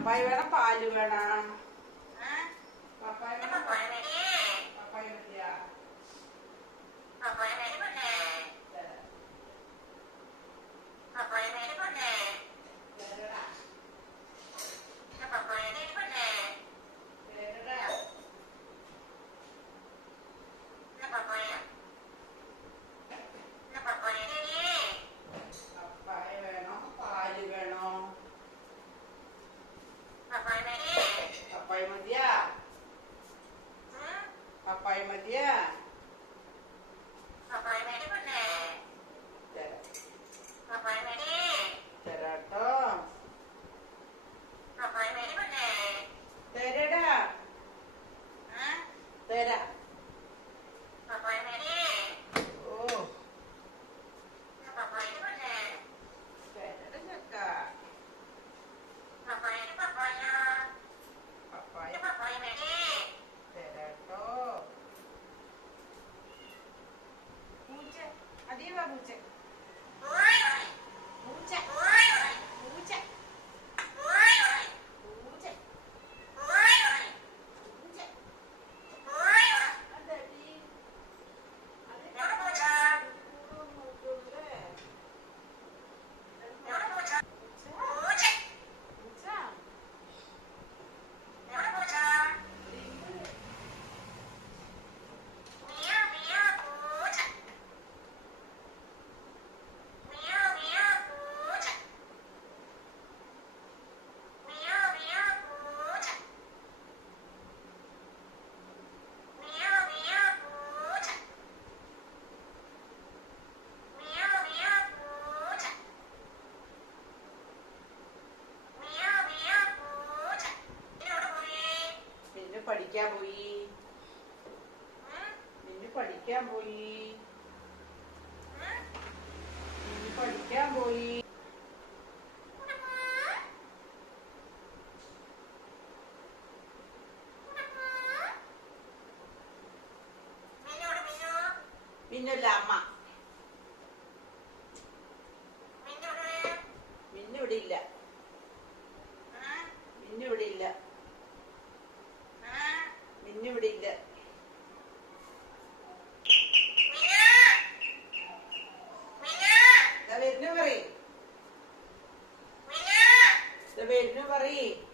പപ്പായ വേണം പാൽ വേണം. बाबूचे പഠിക്കാൻ പോയി. മിന്നു പഠിക്കാൻ പോയി. മിന്നു പഠിക്കാൻ പോയി. മിന്നുല്ല അമ്മ. read.